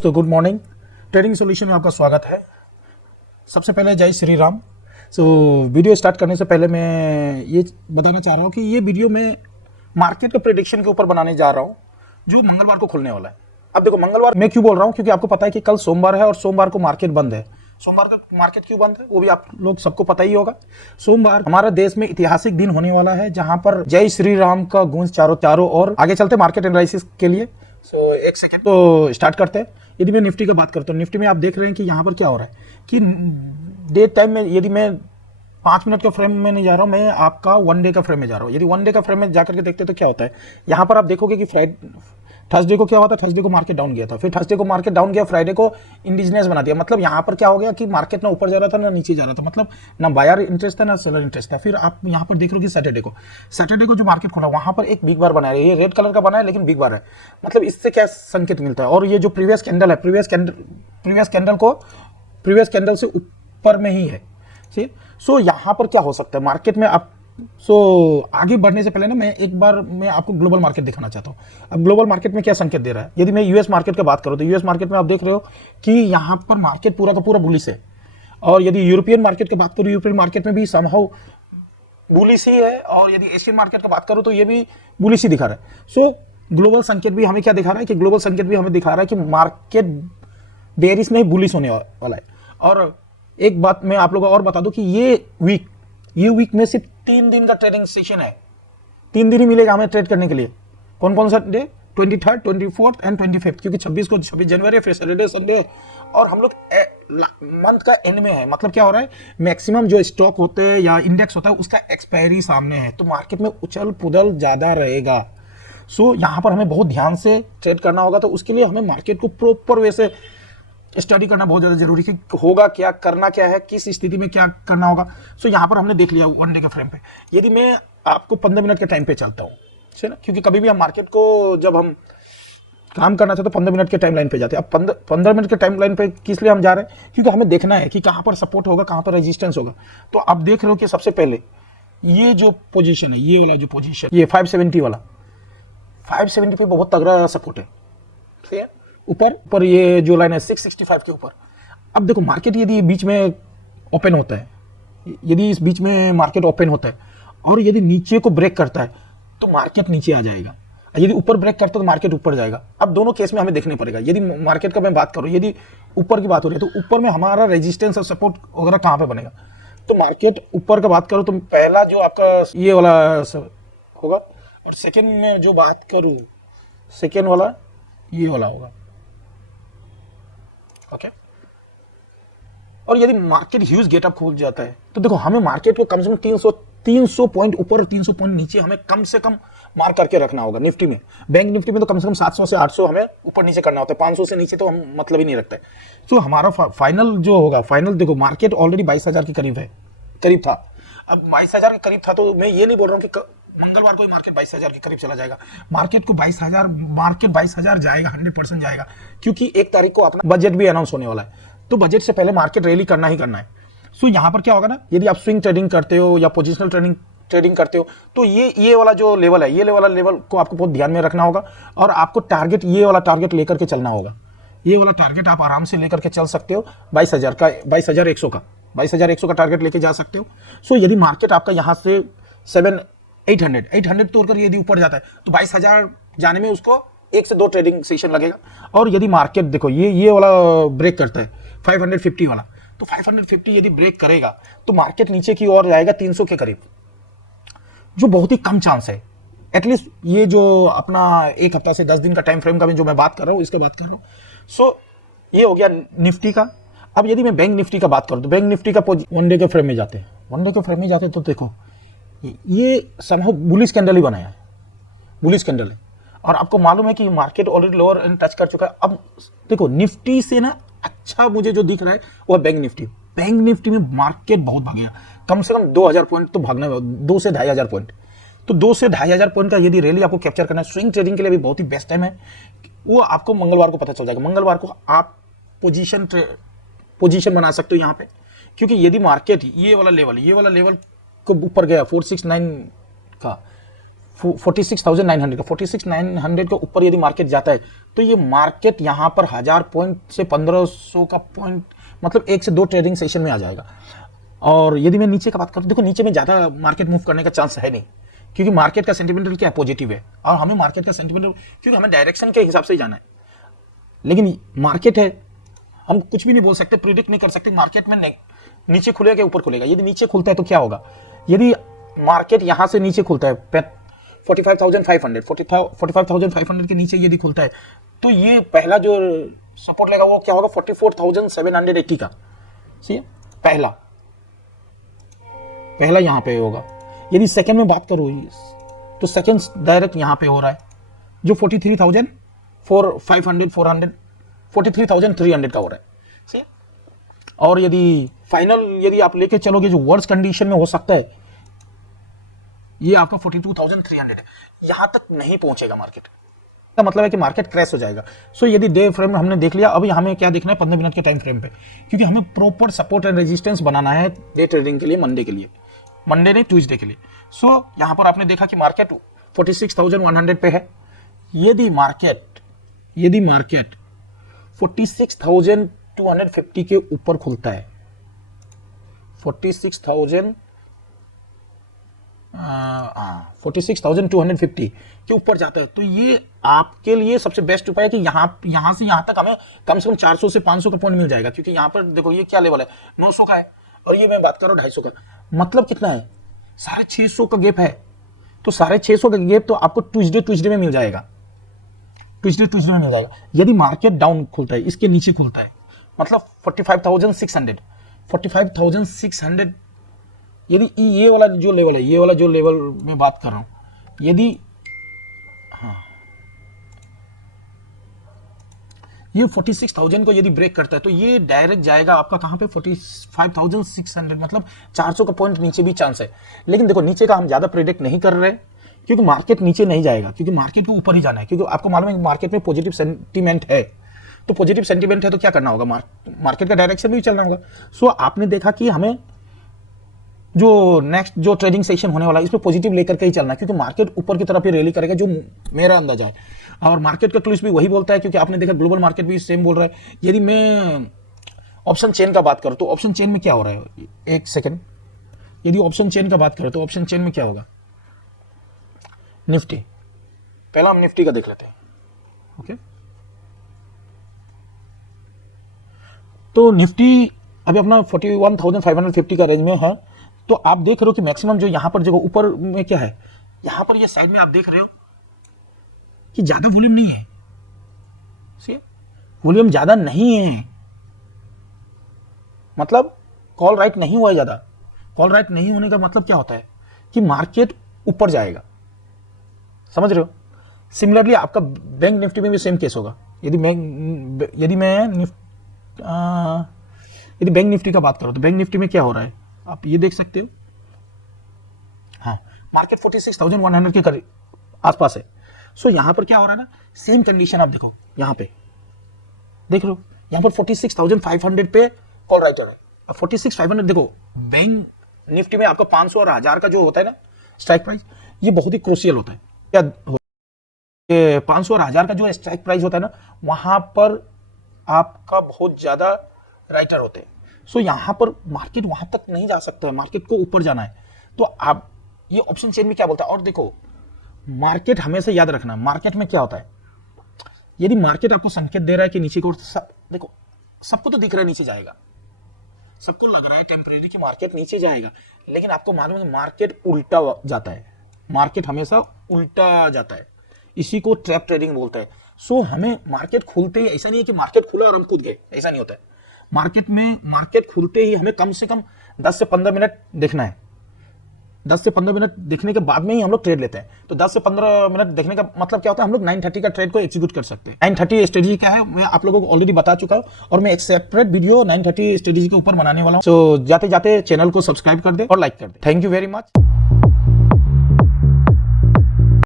दोस्तों good morning. Trading solution में आपका स्वागत है। सबसे पहले जय श्री राम। वीडियो स्टार्ट करने से पहले मैं ये बताना चाह रहा हूँ कि ये वीडियो मैं मार्केट के प्रेडिक्शन के ऊपर बनाने जा रहा हूँ जो मंगलवार को खुलने वाला है। अब देखो मंगलवार मैं क्यों बोल रहा हूँ, क्योंकि आपको पता है कि कल सोमवार है और सोमवार को मार्केट बंद है। सोमवार का मार्केट क्यों बंद है वो भी आप लोग सबको पता ही होगा। सोमवार हमारा देश में ऐतिहासिक दिन होने वाला है जहां पर जय श्री राम का गूंज चारों और आगे चलते मार्केट एनालिसिस के लिए। एक सेकेंड तो स्टार्ट करते हैं। यदि मैं निफ्टी का बात करता हूँ, निफ्टी में आप देख रहे हैं कि यहाँ पर क्या हो रहा है कि डे टाइम में, यदि मैं 5 मिनट के फ्रेम में नहीं जा रहा हूँ, मैं आपका 1 डे का फ्रेम में जा रहा हूँ। यदि 1 डे का फ्रेम में जाकर के देखते तो क्या होता है, यहाँ पर आप देखोगे कि थर्सडे को क्या हुआ था, थर्सडे को मार्केट डाउन गया था, फिर थर्सडे को मार्केट डाउन गया, फ्राइडे को इंडिजिनस बना दिया। मतलब यहाँ पर क्या हो गया कि मार्केट ना ऊपर जा रहा था ना नीचे जा रहा था, मतलब ना बायर इंटरेस्ट था ना सेलर इंटरेस्ट था। फिर आप यहाँ पर देख रहे हो कि सैटरडे को जो मार्केट खुला वहाँ पर एक बिग बार बना है, ये रेड कलर का बना है लेकिन बिग बार है। मतलब इससे क्या संकेत मिलता है, और ये जो प्रीवियस कैंडल है, प्रीवियस कैंडल से ऊपर में ही है। ठीक, सो यहाँ पर क्या हो सकता है मार्केट में आप। आगे बढ़ने से पहले ना मैं आपको ग्लोबल मार्केट दिखाना चाहता हूँ। अब ग्लोबल मार्केट में क्या संकेत दे रहा है, यदि मैं यूएस मार्केट की बात करूँ तो यूएस मार्केट में आप देख रहे हो कि यहाँ पर मार्केट पूरा का पूरा बुलिश है। और यदि यूरोपियन मार्केट की बात करूँ, यूरोपियन मार्केट में भी समहाउ बुलिश ही है, और यदि एशियन मार्केट की बात करूँ तो ये भी बुलिश ही दिखा रहा है। सो ग्लोबल संकेत भी हमें क्या दिखा रहा है कि ग्लोबल संकेत भी हमें दिखा रहा है कि मार्केट बेरिश नहीं बुलिश होने वाला है। और एक बात मैं आप लोगों को और बता दूं कि ये वीक में सिर्फ 3 दिन का ट्रेडिंग सेशन है। 3 दिन ही मिलेगा हमें ट्रेड करने के लिए। कौन कौन सा day, 23rd, 24th and 25th, क्योंकि 26 जनवरी फिर सैटरडे संडे, और हम लोग मंथ का एंड में है। मतलब क्या हो रहा है, मैक्सिमम जो स्टॉक होते हैं या इंडेक्स होता है उसका एक्सपायरी सामने है, तो मार्केट में उछल पुदल ज्यादा रहेगा। सो यहाँ पर हमें बहुत ध्यान से ट्रेड करना होगा। तो उसके लिए हमें मार्केट को प्रॉपर वे से स्टडी करना बहुत ज़्यादा जरूरी है कि होगा क्या, करना क्या है, किस स्थिति में क्या करना होगा। सो यहाँ पर हमने देख लिया 1 डे के फ्रेम पे। यदि मैं आपको 15 मिनट के टाइम पे चलता हूँ, है ना, क्योंकि कभी भी हम मार्केट को जब हम काम करना चाहते तो 15 मिनट के टाइम लाइन पे जाते हैं। अब 15 मिनट के टाइम लाइन पे किस लिए हम जा रहे हैं, क्योंकि हमें देखना है कि कहाँ पर सपोर्ट होगा, कहाँ पर रेजिस्टेंस होगा। तो आप देख रहे हो कि सबसे पहले ये जो पोजिशन है, ये वाला जो पोजिशन, ये 570 वाला, 570 पे बहुत तगड़ा सपोर्ट है। ठीक है, ऊपर ये जो लाइन है 665 के ऊपर। अब देखो मार्केट यदि बीच में ओपन होता है, यदि इस बीच में मार्केट ओपन होता है और यदि नीचे को ब्रेक करता है तो मार्केट नीचे आ जाएगा, यदि ऊपर ब्रेक करता है तो मार्केट ऊपर जाएगा। अब दोनों केस में हमें देखने पड़ेगा। यदि मार्केट का मैं बात करूं, यदि ऊपर की बात हो रही है तो ऊपर में हमारा रेजिस्टेंस और सपोर्ट वगैरह कहां पे बनेगा। तो मार्केट ऊपर का बात करूं तो पहला जो आपका ये वाला होगा, और सेकेंड में जो बात करूं, सेकेंड वाला ये वाला होगा। ओके, और यदि मार्केट ह्यूज गेटअप खोल जाता है तो देखो हमें मार्केट को कम से कम 300 पॉइंट ऊपर और 300 पॉइंट नीचे हमें कम से कम मार्क करके रखना होगा। निफ्टी में, बैंक निफ्टी में तो कम से कम 700 से 800 हमें ऊपर नीचे करना होता है, 500 से नीचे तो हम मतलब ही नहीं रखते। तो हमारा फाइनल जो होगा, फाइनल देखो मार्केट ऑलरेडी 22,000 के करीब था। अब 22,000 के करीब था तो मैं ये नहीं बोल रहा हूँ कि मंगलवार को ही मार्केट 22,000 के करीब चला जाएगा। मार्केट 22,000 जाएगा, 100% जाएगा, क्योंकि 1 तारीख को अपना बजट भी अनाउंस होने वाला है। तो बजट से पहले मार्केट रैली करना ही करना है। सो यहाँ पर क्या होगा ना, यदि आप स्विंग ट्रेडिंग करते हो या पोजिशनल ट्रेडिंग करते हो तो ये वाला जो लेवल है, ये वाला लेवल को आपको बहुत ध्यान में रखना होगा, और आपको टारगेट, ये वाला टारगेट लेकर के चलना होगा। ये वाला टारगेट आप आराम से लेकर के चल सकते हो, 22,000 का, 22,100 का टारगेट लेके जा सकते हो। सो यदि मार्केट आपका यहाँ से 800 तोड़कर यदि ऊपर जाता है तो 22,000 जाने में उसको 1 से 2 ट्रेडिंग सेशन लगेगा। और यदि मार्केट देखो ये वाला ब्रेक करता है 550 वाला, तो 550 यदि ब्रेक करेगा तो मार्केट नीचे की ओर जाएगा 300 के करीब, जो बहुत ही कम चांस है। एटलीस्ट ये जो अपना 1 हफ्ता से 10 दिन का टाइम फ्रेम का जो मैं बात कर रहा हूँ, इसका बात कर रहा हूँ। सो ये हो गया निफ्टी का। अब यदि मैं बैंक निफ्टी का बात करूँ तो बैंक निफ्टी का 1 डे के फ्रेम में जाते हैं, 1 डे के फ्रेम में जाते हैं तो देखो ये समहाउ बुलिश कैंडल ही बनाया है, बुलिश कैंडल है। और आपको मालूम है कि market already lower and touch कर चुका है। अब देखो निफ्टी से ना अच्छा मुझे जो दिख रहा है वो है बैंक निफ्टी। बैंक निफ्टी में मार्केट बहुत भाग गया, कम से कम 2,000 पॉइंट तो भागना है, 2 से 2,500 पॉइंट। तो 2 से 2,500 पॉइंट का यदि रैली आपको कैप्चर करना है, स्विंग ट्रेडिंग के लिए भी बहुत ही बेस्ट टाइम है। वो आपको मंगलवार को पता चल जाएगा। मंगलवार को आप पोजीशन बना सकते हो यहाँ पे, क्योंकि यदि मार्केट ये वाला लेवल को ऊपर गया 469 का, 46,900 का, 46,900 के ऊपर यदि मार्केट जाता है तो ये मार्केट यहाँ पर 1000 पॉइंट से 1500 का पॉइंट, मतलब 1 से 2 ट्रेडिंग सेशन में आ जाएगा। और यदि मैं नीचे का बात करूँ, देखो नीचे में ज़्यादा मार्केट मूव करने का चांस है नहीं, क्योंकि मार्केट का सेंटिमेंटल क्या है, पॉजिटिव है, और हमें मार्केट का सेंटिमेंटल, क्योंकि हमें डायरेक्शन के हिसाब से ही जाना है। लेकिन मार्केट है, हम कुछ भी नहीं बोल सकते, प्रिडिक्ट नहीं कर सकते मार्केट में नीचे खुलेगा कि ऊपर खुलेगा। यदि नीचे खुलता है तो क्या होगा, यदि मार्केट यहां से नीचे खुलता है 45,500 के नीचे यदि खुलता है तो ये पहला जो सपोर्ट लेगा वो क्या होगा, 44,780 का। सही है, पहला यहां पे होगा। यदि सेकंड में बात करूं तो सेकंड डायरेक्ट यहां पे हो रहा है जो 43,300 का हो रहा है। सही। और यदि फाइनल यदि आप लेके चलोगे जो वर्स्ट कंडीशन में हो सकता है, ये आपका 42,300 है, यहां तक नहीं पहुंचेगा मार्केट का, मतलब है कि मार्केट क्रैश हो जाएगा। सो यदि डे फ्रेम में हमने देख लिया, अभी हमें क्या देखना है 15 मिनट के टाइम फ्रेम पे, क्योंकि हमें प्रॉपर सपोर्ट एंड रेजिस्टेंस बनाना है डे ट्रेडिंग के लिए, मंडे के लिए, मंडे नहीं ट्यूसडे के लिए। सो यहां पर आपने देखा कि मार्केट 46,100 पे है। यदि मार्केट 46,250 के ऊपर खुलता है, 46,250 के ऊपर जाता है, तो ये आपके लिए सबसे बेस्ट उपाय है कि यहां से यहां तक हमें कम से कम 400 से 500 का पॉइंट मिल जाएगा, क्योंकि यहां पर देखो ये क्या लेवल है, 900 का है, और ये मैं बात कर रहा हूं 250 का, मतलब कितना है, 650 का गैप है। तो 650 का गैप तो आपको ट्यूसडे में मिल जाएगा, ट्यूसडे में मिल जाएगा। यदि मार्केट डाउन खुलता है, इसके नीचे खुलता है, मतलब 45,600, यदि ये वाला जो लेवल है, ये वाला जो लेवल में बात कर रहा हूं, यदि ये 46,000 को यदि ब्रेक करता है तो ये डायरेक्ट जाएगा आपका कहां पे, 45,600, मतलब 400 का पॉइंट नीचे भी चांस है। लेकिन देखो नीचे का हम ज्यादा प्रेडिक्ट नहीं कर रहे, क्योंकि मार्केट नीचे नहीं जाएगा, क्योंकि मार्केट को ऊपर ही जाना है, क्योंकि आपको मालूम है कि मार्केट में पॉजिटिव सेंटीमेंट है। तो पॉजिटिव सेंटीमेंट है तो क्या करना होगा, मार्केट का डायरेक्शन भी चलना होगा। सो आपने देखा कि हमें जो नेक्स्ट जो ट्रेडिंग सेशन होने वाला है इसमें पॉजिटिव लेकर के ही चलना है, क्योंकि मार्केट ऊपर की तरफ ही रैली करेगा, जो मेरा अंदाजा है। और मार्केट का क्लूज भी वही बोलता है, क्योंकि आपने देखा ग्लोबल मार्केट भी सेम बोल रहा है। यदि मैं ऑप्शन चेन का बात करूं तो ऑप्शन चेन में क्या हो रहा है, एक सेकंड, यदि ऑप्शन चेन का बात करें तो ऑप्शन चेन में क्या होगा, निफ्टी, पहला हम निफ्टी का देख लेते हैं। ओके, तो निफ्टी अभी अपना 41,550 का रेंज में है। तो आप देख रहे हो कि मैक्सिमम जो यहां पर जो ऊपर में क्या है, यहां पर ये साइड में आप देख रहे हो कि ज्यादा वॉल्यूम नहीं है, वॉल्यूम ज्यादा नहीं है, मतलब कॉल राइट नहीं हुआ है ज्यादा। कॉल राइट नहीं होने का मतलब क्या होता है कि मार्केट ऊपर जाएगा, समझ रहे हो। सिमिलरली आपका बैंक निफ्टी में भी सेम केस होगा। यदि बैंक निफ्टी का बात करो तो बैंक निफ्टी में क्या हो रहा है आप ये देख सकते हो, हाँ, मार्केट 46,100 के करीब आसपास है। सो यहां पर क्या हो रहा है ना, सेम कंडीशन आप देखो, यहां पे देख लो, यहां पर 46,500 पे कॉल राइटर है। 46,500 देखो, बैंक निफ्टी में आपका 500 और 1000 का जो होता है ना स्ट्राइक प्राइस, ये बहुत ही क्रूशियल होता है। क्या 500 और 1000 का जो स्ट्राइक प्राइस होता है ना, वहां पर आपका बहुत ज्यादा राइटर होते हैं। सो यहां पर मार्केट वहां तक नहीं जा सकता है, मार्केट को ऊपर जाना है। तो आप ये ऑप्शन चेन में क्या बोलता है, और देखो मार्केट हमेशा याद रखना, मार्केट में क्या होता है, यदि मार्केट आपको संकेत दे रहा है कि नीचे को, देखो सबको तो दिख रहा है नीचे जाएगा, सबको लग रहा है टेम्परेरी कि मार्केट नीचे जाएगा, लेकिन आपको मालूम है मार्केट उल्टा जाता है, मार्केट हमेशा उल्टा जाता है, इसी को ट्रैप ट्रेडिंग बोलते हैं। सो हमें मार्केट खुलते ही, ऐसा नहीं है कि मार्केट खुला और हम कूद गए, ऐसा नहीं होता है। मार्केट खुलते ही हमें कम से कम 10 से 15 मिनट देखना है। 10 से 15 मिनट देखने के बाद में ही हम लोग ट्रेड लेते हैं। तो 10 से 15 मिनट देखने का मतलब क्या होता है, हम लोग 9:30 का ट्रेड को एग्जीक्यूट कर सकते हैं। 9:30 स्ट्रेटेजी क्या है मैं आप लोगों को ऑलरेडी बता चुका हूं, और मैं एक सेपरेट वीडियो 9:30 स्ट्रेटेजी के ऊपर बनाने वाला हूं। सो जाते जाते चैनल को सब्सक्राइब कर दे और लाइक कर दे। Thank you very much.